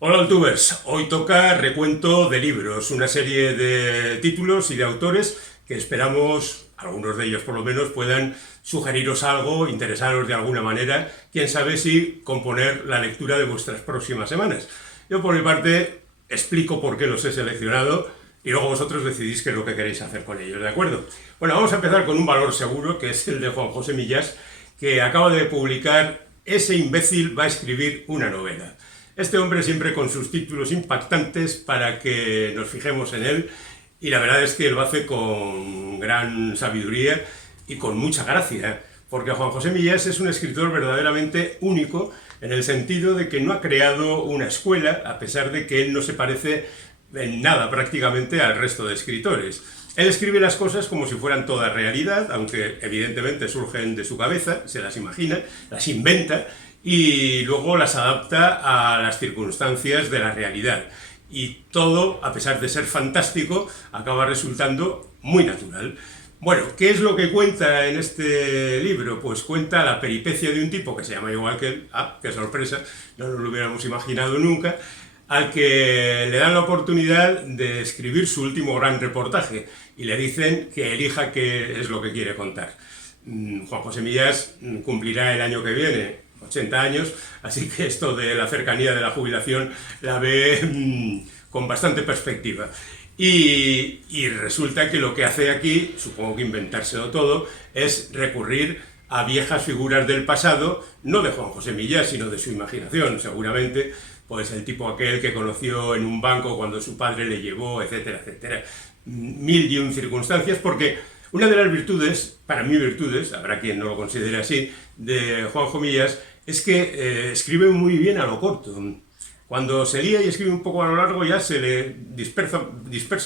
Hola Altubers, hoy toca recuento de libros, una serie de títulos y de autores que esperamos, algunos de ellos por lo menos, puedan sugeriros algo, interesaros de alguna manera, quién sabe si componer la lectura de vuestras próximas semanas. Yo por mi parte explico por qué los he seleccionado y luego vosotros decidís qué es lo que queréis hacer con ellos, ¿de acuerdo? Bueno, vamos a empezar con un valor seguro, que es el de Juan José Millás, que acaba de publicar Ese imbécil va a escribir una novela. Este hombre siempre con sus títulos impactantes para que nos fijemos en él, y la verdad es que lo hace con gran sabiduría y con mucha gracia, porque Juan José Millás es un escritor verdaderamente único en el sentido de que no ha creado una escuela, a pesar de que él no se parece en nada prácticamente al resto de escritores. Él escribe las cosas como si fueran toda realidad, aunque evidentemente surgen de su cabeza, se las imagina, las inventa y luego las adapta a las circunstancias de la realidad. Y todo, a pesar de ser fantástico, acaba resultando muy natural. Bueno, ¿qué es lo que cuenta en este libro? Pues cuenta la peripecia de un tipo que se llama igual que él, qué sorpresa, no nos lo hubiéramos imaginado nunca, al que le dan la oportunidad de escribir su último gran reportaje y le dicen que elija qué es lo que quiere contar. Juan José Millás cumplirá el año que viene 80 años, así que esto de la cercanía de la jubilación la ve con bastante perspectiva. Y resulta que lo que hace aquí, supongo que inventárselo todo, es recurrir a viejas figuras del pasado, no de Juan José Millás, sino de su imaginación, seguramente, pues el tipo aquel que conoció en un banco cuando su padre le llevó, etcétera, etcétera. Mil y un circunstancias, porque una de las virtudes, para mí virtudes, habrá quien no lo considere así, de Juanjo Millás, es que escribe muy bien a lo corto. Cuando se lía y escribe un poco a lo largo ya se le dispersa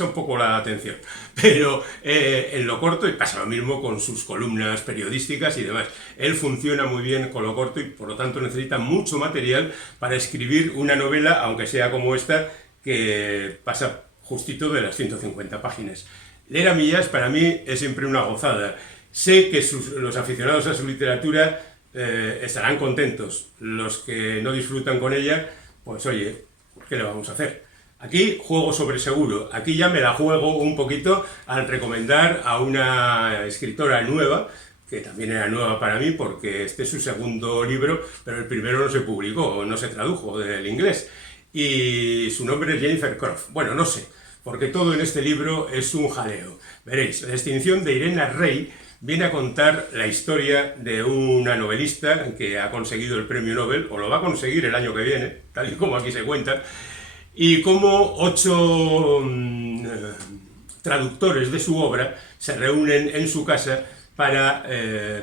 un poco la atención. Pero en lo corto, y pasa lo mismo con sus columnas periodísticas y demás, él funciona muy bien con lo corto y por lo tanto necesita mucho material para escribir una novela, aunque sea como esta, que pasa justito de las 150 páginas. Leer a Millás para mí es siempre una gozada. Sé que los aficionados a su literatura estarán contentos. Los que no disfrutan con ella, pues oye, ¿qué le vamos a hacer? Aquí juego sobre seguro. Aquí ya me la juego un poquito al recomendar a una escritora nueva, que también era nueva para mí porque este es su segundo libro, pero el primero no se publicó, no se tradujo del inglés. Y su nombre es Jennifer Croft. Bueno, no sé, porque todo en este libro es un jaleo. Veréis, la extinción de Irena Rey viene a contar la historia de una novelista que ha conseguido el premio Nobel, o lo va a conseguir el año que viene, tal y como aquí se cuenta, y cómo 8 traductores de su obra se reúnen en su casa para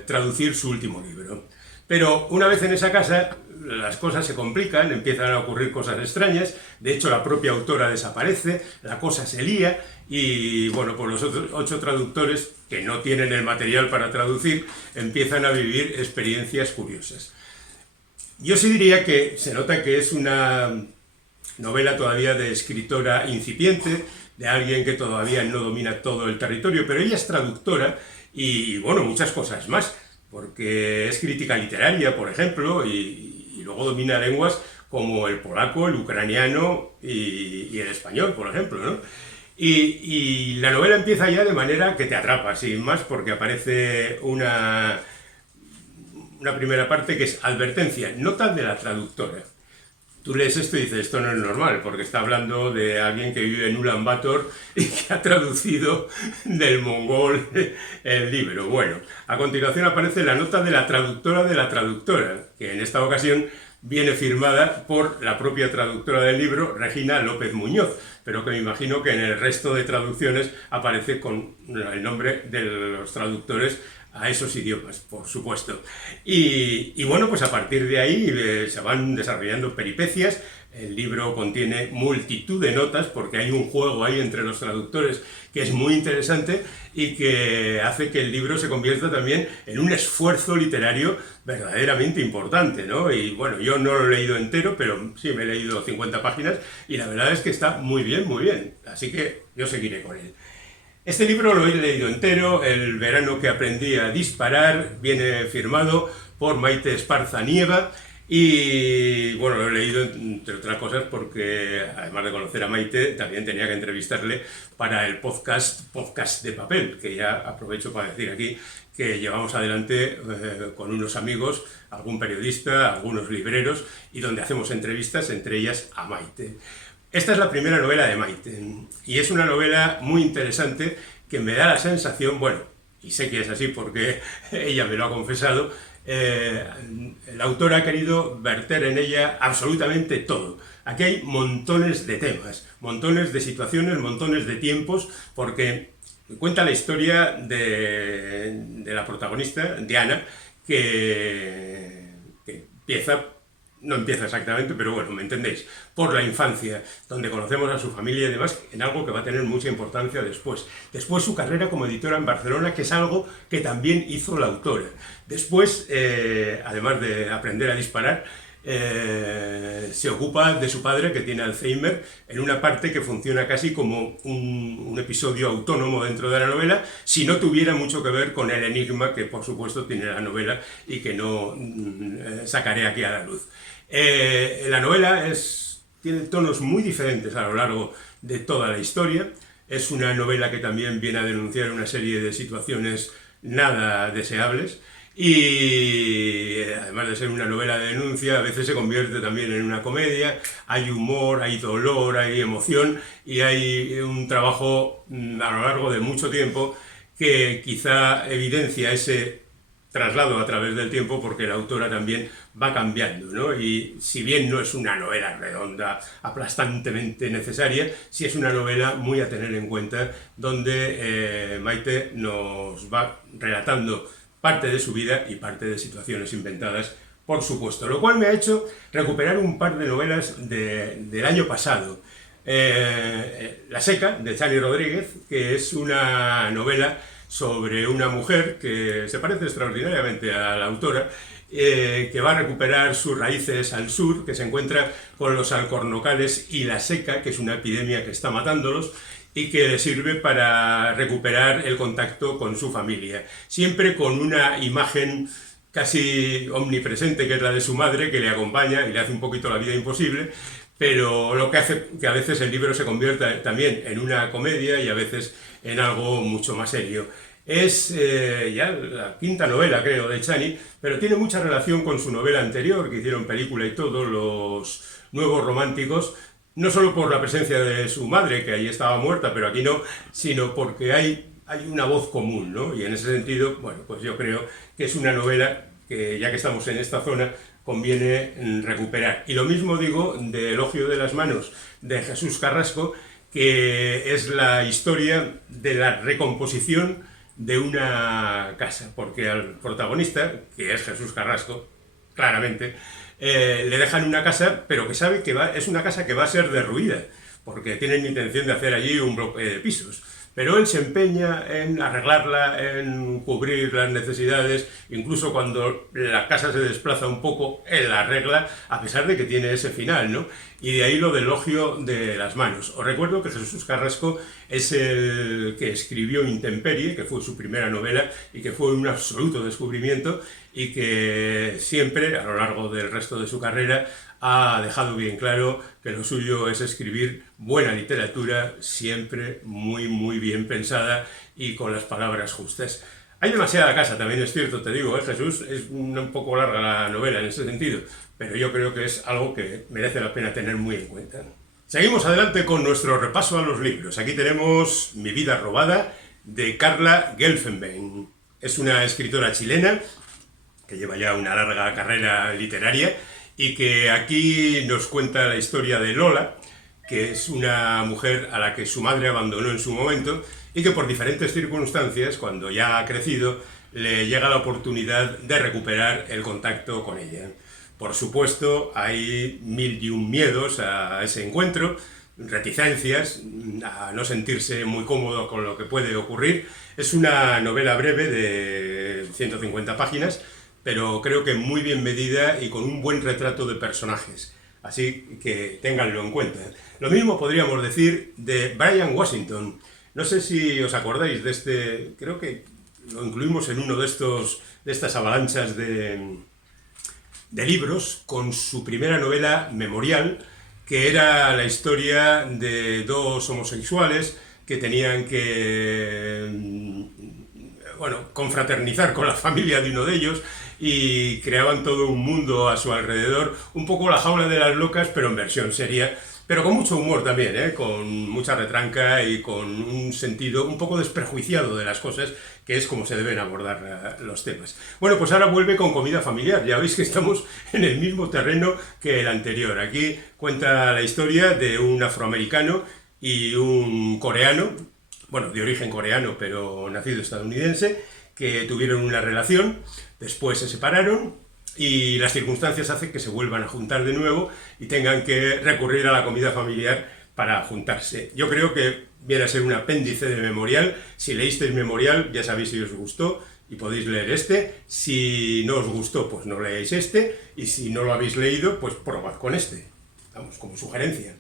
traducir su último libro. Pero una vez en esa casa, las cosas se complican, empiezan a ocurrir cosas extrañas, de hecho la propia autora desaparece, la cosa se lía y bueno, pues los otros 8 traductores que no tienen el material para traducir empiezan a vivir experiencias curiosas. Yo sí diría que se nota que es una novela todavía de escritora incipiente, de alguien que todavía no domina todo el territorio, pero ella es traductora y bueno, muchas cosas más, porque es crítica literaria, por ejemplo, y luego domina lenguas como el polaco, el ucraniano y el español, por ejemplo, ¿no? Y la novela empieza ya de manera que te atrapa, sin más, porque aparece una primera parte que es advertencia, nota de la traductora. Tú lees esto y dices, esto no es normal, porque está hablando de alguien que vive en Ulan Bator y que ha traducido del mongol el libro. Bueno, a continuación aparece la nota de la traductora, que en esta ocasión viene firmada por la propia traductora del libro, Regina López Muñoz, pero que me imagino que en el resto de traducciones aparece con el nombre de los traductores a esos idiomas, por supuesto. Y bueno, pues a partir de ahí se van desarrollando peripecias. El libro contiene multitud de notas porque hay un juego ahí entre los traductores que es muy interesante y que hace que el libro se convierta también en un esfuerzo literario verdaderamente importante, ¿no? Y bueno, yo no lo he leído entero, pero sí me he leído 50 páginas y la verdad es que está muy bien, muy bien. Así que yo seguiré con él. Este libro lo he leído entero, El verano que aprendí a disparar, viene firmado por Maite Esparza Nieva Y bueno, lo he leído entre otras cosas porque además de conocer a Maite, también tenía que entrevistarle para el podcast de papel, que ya aprovecho para decir aquí que llevamos adelante con unos amigos, algún periodista, algunos libreros, y donde hacemos entrevistas, entre ellas a Maite. Esta es la primera novela de Maite, y es una novela muy interesante que me da la sensación, bueno, y sé que es así porque ella me lo ha confesado, el autor ha querido verter en ella absolutamente todo. Aquí hay montones de temas, montones de situaciones, montones de tiempos, porque cuenta la historia de la protagonista, Diana, que empieza, no empieza exactamente, pero bueno, me entendéis, por la infancia, donde conocemos a su familia y demás, en algo que va a tener mucha importancia después. Después su carrera como editora en Barcelona, que es algo que también hizo la autora. Después, además de aprender a disparar, se ocupa de su padre, que tiene Alzheimer, en una parte que funciona casi como un episodio autónomo dentro de la novela, si no tuviera mucho que ver con el enigma que por supuesto tiene la novela y que no sacaré aquí a la luz. La novela tiene tonos muy diferentes a lo largo de toda la historia. Es una novela que también viene a denunciar una serie de situaciones nada deseables. Y además de ser una novela de denuncia, a veces se convierte también en una comedia. Hay humor, hay dolor, hay emoción y hay un trabajo a lo largo de mucho tiempo que quizá evidencia ese traslado a través del tiempo, porque la autora también va cambiando, ¿no? Y si bien no es una novela redonda, aplastantemente necesaria, sí es una novela muy a tener en cuenta, donde Maite nos va relatando parte de su vida y parte de situaciones inventadas, por supuesto. Lo cual me ha hecho recuperar un par de novelas del año pasado. La seca, de Chani Rodríguez, que es una novela sobre una mujer que se parece extraordinariamente a la autora, que va a recuperar sus raíces al sur, que se encuentra con los alcornocales y la seca, que es una epidemia que está matándolos, y que le sirve para recuperar el contacto con su familia. Siempre con una imagen casi omnipresente, que es la de su madre, que le acompaña y le hace un poquito la vida imposible, pero lo que hace que a veces el libro se convierta también en una comedia y a veces en algo mucho más serio. Es ya la quinta novela, creo, de Chani, pero tiene mucha relación con su novela anterior, que hicieron película y todo, Los Nuevos Románticos, no solo por la presencia de su madre, que ahí estaba muerta, pero aquí no, sino porque hay una voz común, ¿no? Y en ese sentido, bueno, pues yo creo que es una novela que, ya que estamos en esta zona, conviene recuperar. Y lo mismo digo de Elogio de las manos, de Jesús Carrasco, que es la historia de la recomposición de una casa, porque al protagonista, que es Jesús Carrasco, claramente, le dejan una casa, pero que sabe que es una casa que va a ser derruida, porque tienen intención de hacer allí un bloque de pisos. Pero él se empeña en arreglarla, en cubrir las necesidades, incluso cuando la casa se desplaza un poco, él la arregla, a pesar de que tiene ese final, ¿no? Y de ahí lo del Elogio de las manos. Os recuerdo que Jesús Carrasco es el que escribió Intemperie, que fue su primera novela y que fue un absoluto descubrimiento, y que siempre, a lo largo del resto de su carrera, ha dejado bien claro que lo suyo es escribir buena literatura, siempre muy, muy bien pensada y con las palabras justas. Hay demasiada casa, también es cierto, te digo, Jesús, es un poco larga la novela en ese sentido, pero yo creo que es algo que merece la pena tener muy en cuenta. Seguimos adelante con nuestro repaso a los libros. Aquí tenemos Mi vida robada, de Carla Gelfenbein. Es una escritora chilena que lleva ya una larga carrera literaria y que aquí nos cuenta la historia de Lola, que es una mujer a la que su madre abandonó en su momento y que por diferentes circunstancias, cuando ya ha crecido, le llega la oportunidad de recuperar el contacto con ella. Por supuesto, hay mil y un miedos a ese encuentro, reticencias, a no sentirse muy cómodo con lo que puede ocurrir. Es una novela breve de 150 páginas, pero creo que muy bien medida y con un buen retrato de personajes. Así que ténganlo en cuenta. Lo mismo podríamos decir de Brian Washington. No sé si os acordáis de este, creo que lo incluimos en uno de estas avalanchas de de libros con su primera novela Memorial, que era la historia de dos homosexuales que tenían que, bueno, confraternizar con la familia de uno de ellos y creaban todo un mundo a su alrededor, un poco La jaula de las locas, pero en versión seria, pero con mucho humor también, ¿eh? Con mucha retranca y con un sentido un poco desprejuiciado de las cosas, que es como se deben abordar los temas. Bueno, pues ahora vuelve con Comida familiar. Ya veis que estamos en el mismo terreno que el anterior. Aquí cuenta la historia de un afroamericano y un coreano, bueno, de origen coreano, pero nacido estadounidense, que tuvieron una relación, después se separaron y las circunstancias hacen que se vuelvan a juntar de nuevo y tengan que recurrir a la comida familiar para juntarse. Yo creo que viene a ser un apéndice de Memorial. Si leísteis Memorial, ya sabéis si os gustó y podéis leer este. Si no os gustó, pues no leáis este. Y si no lo habéis leído, pues probad con este. Vamos, como sugerencia.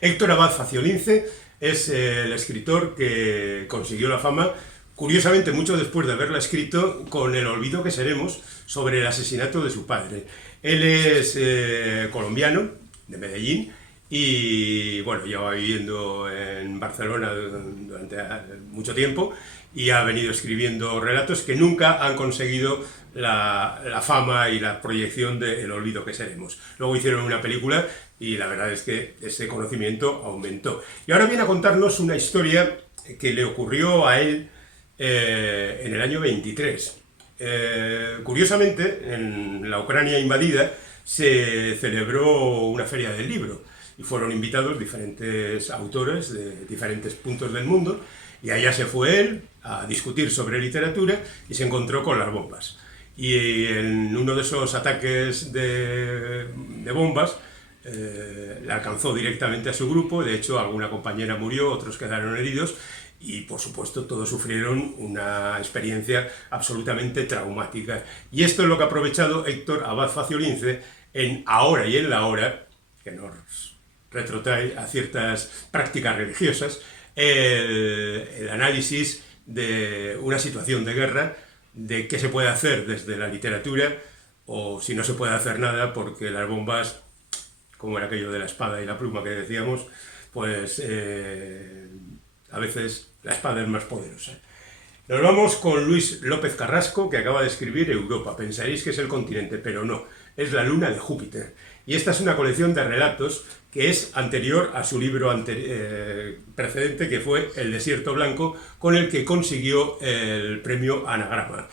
Héctor Abad Faciolince es el escritor que consiguió la fama, curiosamente mucho después de haberla escrito, con El olvido que seremos, sobre el asesinato de su padre. Él es colombiano, de Medellín, y bueno, lleva viviendo en Barcelona durante mucho tiempo y ha venido escribiendo relatos que nunca han conseguido la fama y la proyección de El olvido que seremos. Luego hicieron una película y la verdad es que ese conocimiento aumentó. Y ahora viene a contarnos una historia que le ocurrió a él en el año 23. Curiosamente, en la Ucrania invadida se celebró una feria del libro y fueron invitados diferentes autores de diferentes puntos del mundo, y allá se fue él a discutir sobre literatura y se encontró con las bombas. Y en uno de esos ataques de bombas le alcanzó directamente a su grupo. De hecho, alguna compañera murió, otros quedaron heridos y, por supuesto, todos sufrieron una experiencia absolutamente traumática. Y esto es lo que ha aprovechado Héctor Abad Faciolince en Ahora y en la hora, que nos retrotrae a ciertas prácticas religiosas, el análisis de una situación de guerra, de qué se puede hacer desde la literatura, o si no se puede hacer nada, porque las bombas, como era aquello de la espada y la pluma que decíamos, pues a veces la espada es más poderosa. Nos vamos con Luis López Carrasco, que acaba de escribir Europa. Pensaréis que es el continente, pero no, es la luna de Júpiter. Y esta es una colección de relatos que es anterior a su libro precedente, que fue El desierto blanco, con el que consiguió el premio Anagrama.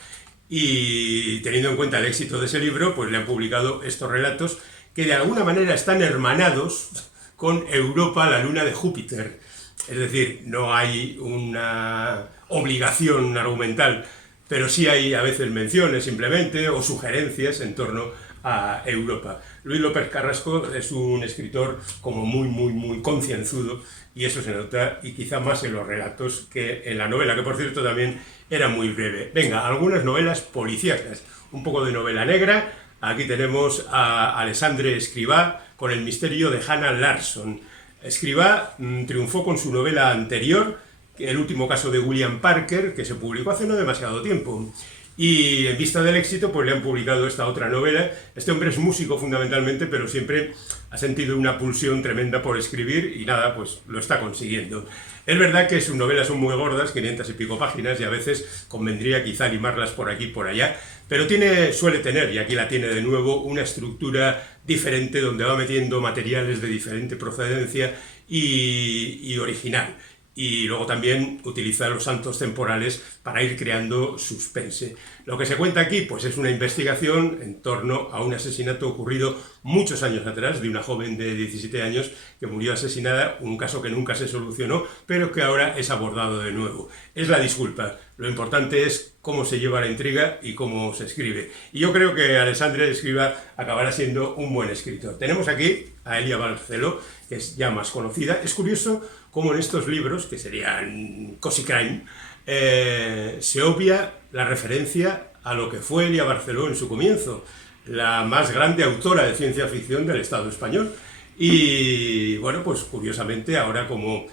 Y teniendo en cuenta el éxito de ese libro, pues le han publicado estos relatos que de alguna manera están hermanados con Europa, la luna de Júpiter. Es decir, no hay una obligación argumental, pero sí hay a veces menciones simplemente o sugerencias en torno a Europa. Luis López Carrasco es un escritor como muy concienzudo, y eso se nota, y quizá más en los relatos que en la novela, que por cierto también era muy breve. Venga, algunas novelas policíacas, un poco de novela negra. Aquí tenemos a Alexandre Escrivá con El misterio de Hannah Larson. Escrivá triunfó con su novela anterior, El último caso de William Parker, que se publicó hace no demasiado tiempo. Y en vista del éxito, pues le han publicado esta otra novela. Este hombre es músico fundamentalmente, pero siempre ha sentido una pulsión tremenda por escribir y nada, pues lo está consiguiendo. Es verdad que sus novelas son muy gordas, 500 y pico páginas, y a veces convendría quizá limarlas por aquí y por allá, pero suele tener, y aquí la tiene de nuevo, una estructura diferente donde va metiendo materiales de diferente procedencia y original. Y luego también utiliza los saltos temporales para ir creando suspense. Lo que se cuenta aquí, pues es una investigación en torno a un asesinato ocurrido muchos años atrás de una joven de 17 años que murió asesinada, un caso que nunca se solucionó, pero que ahora es abordado de nuevo. Es la disculpa. Lo importante es cómo se lleva la intriga y cómo se escribe. Y yo creo que Alexandre Escrivá acabará siendo un buen escritor. Tenemos aquí a Elia Barceló, que es ya más conocida. Es curioso cómo en estos libros, que serían Cozy Crime, se obvia la referencia a lo que fue Elia Barceló en su comienzo, la más grande autora de ciencia ficción del Estado español. Y bueno, pues curiosamente ahora, como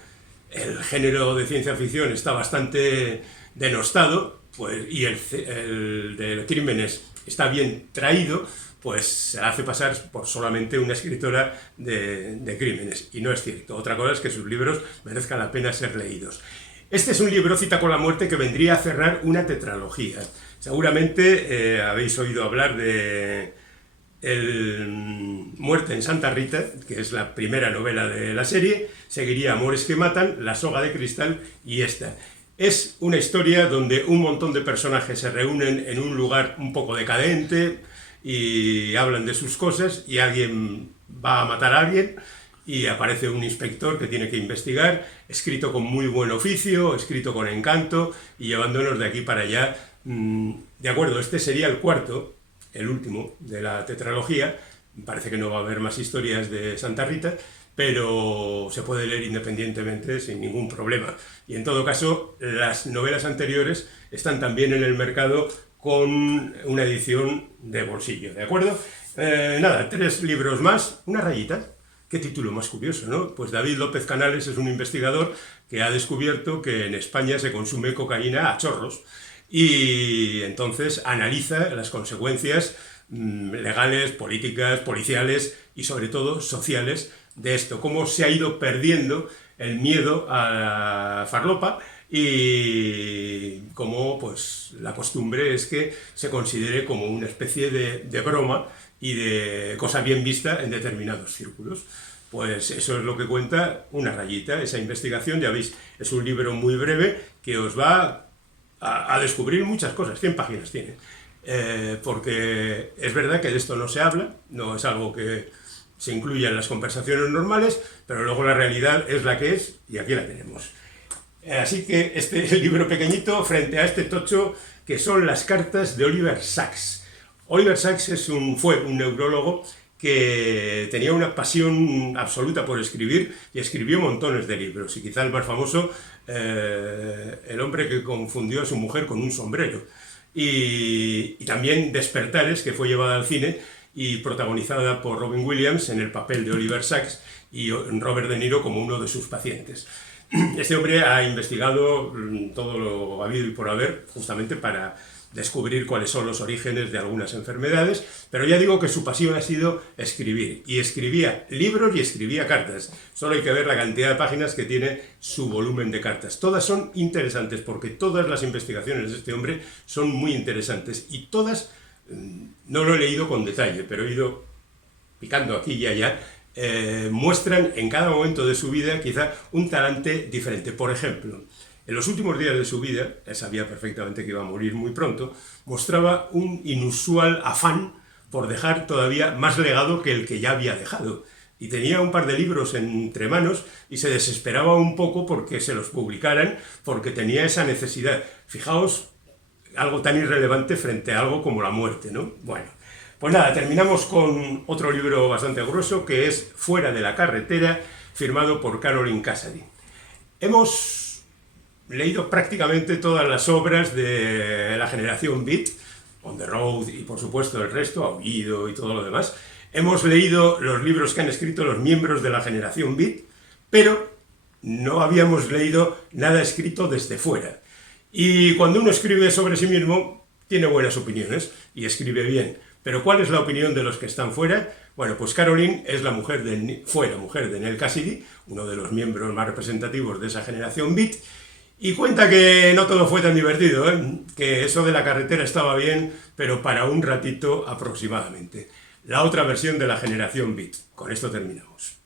el género de ciencia ficción está bastante denostado, pues, y el de crímenes está bien traído, pues se la hace pasar por solamente una escritora de crímenes. Y no es cierto. Otra cosa es que sus libros merezcan la pena ser leídos. Este es un libro, Cita con la muerte, que vendría a cerrar una tetralogía. Seguramente habéis oído hablar de Muerte en Santa Rita, que es la primera novela de la serie. Seguiría Amores que matan, La soga de cristal y esta. Es una historia donde un montón de personajes se reúnen en un lugar un poco decadente y hablan de sus cosas, y alguien va a matar a alguien y aparece un inspector que tiene que investigar, escrito con muy buen oficio, escrito con encanto y llevándonos de aquí para allá. De acuerdo, este sería el cuarto, el último de la tetralogía. Parece que no va a haber más historias de Santa Rita, pero se puede leer independientemente sin ningún problema. Y en todo caso, las novelas anteriores están también en el mercado con una edición de bolsillo, ¿de acuerdo? Nada, 3 libros más, una rayita. Qué título más curioso, ¿no? Pues David López Canales es un investigador que ha descubierto que en España se consume cocaína a chorros, y entonces analiza las consecuencias legales, políticas, policiales y sobre todo sociales de esto, cómo se ha ido perdiendo el miedo a la farlopa y cómo pues la costumbre es que se considere como una especie de broma y de cosa bien vista en determinados círculos. Pues eso es lo que cuenta una rayita, esa investigación. Ya veis, es un libro muy breve que os va a descubrir muchas cosas. 100 páginas tiene, porque es verdad que de esto no se habla, no es algo que se incluya en las conversaciones normales, pero luego la realidad es la que es y aquí la tenemos. Así que este es el libro pequeñito frente a este tocho que son las cartas de Oliver Sacks. Oliver Sacks fue un neurólogo que tenía una pasión absoluta por escribir y escribió montones de libros. Y quizá el más famoso, El hombre que confundió a su mujer con un sombrero. Y también Despertares, que fue llevada al cine y protagonizada por Robin Williams en el papel de Oliver Sacks y Robert De Niro como uno de sus pacientes. Este hombre ha investigado todo lo habido y por haber justamente para descubrir cuáles son los orígenes de algunas enfermedades, pero ya digo que su pasión ha sido escribir, y escribía libros y escribía cartas. Solo hay que ver la cantidad de páginas que tiene su volumen de cartas. Todas son interesantes porque todas las investigaciones de este hombre son muy interesantes y todas, no lo he leído con detalle, pero he ido picando aquí y allá, muestran en cada momento de su vida quizá un talante diferente. Por ejemplo, en los últimos días de su vida, él sabía perfectamente que iba a morir muy pronto, mostraba un inusual afán por dejar todavía más legado que el que ya había dejado. Y tenía un par de libros entre manos y se desesperaba un poco porque se los publicaran, porque tenía esa necesidad. Fijaos, algo tan irrelevante frente a algo como la muerte, ¿no? Bueno, pues nada, terminamos con otro libro bastante grueso que es Fuera de la carretera, firmado por Caroline Cassidy. Hemos leído prácticamente todas las obras de la generación Beat, On the Road y por supuesto el resto, Aullido y todo lo demás. Hemos leído los libros que han escrito los miembros de la generación Beat, pero no habíamos leído nada escrito desde fuera. Y cuando uno escribe sobre sí mismo, tiene buenas opiniones y escribe bien. Pero ¿cuál es la opinión de los que están fuera? Bueno, pues Caroline es fue la mujer de Neal Cassidy, uno de los miembros más representativos de esa generación Beat, y cuenta que no todo fue tan divertido, que eso de la carretera estaba bien, pero para un ratito aproximadamente. La otra versión de la generación Beat. Con esto terminamos.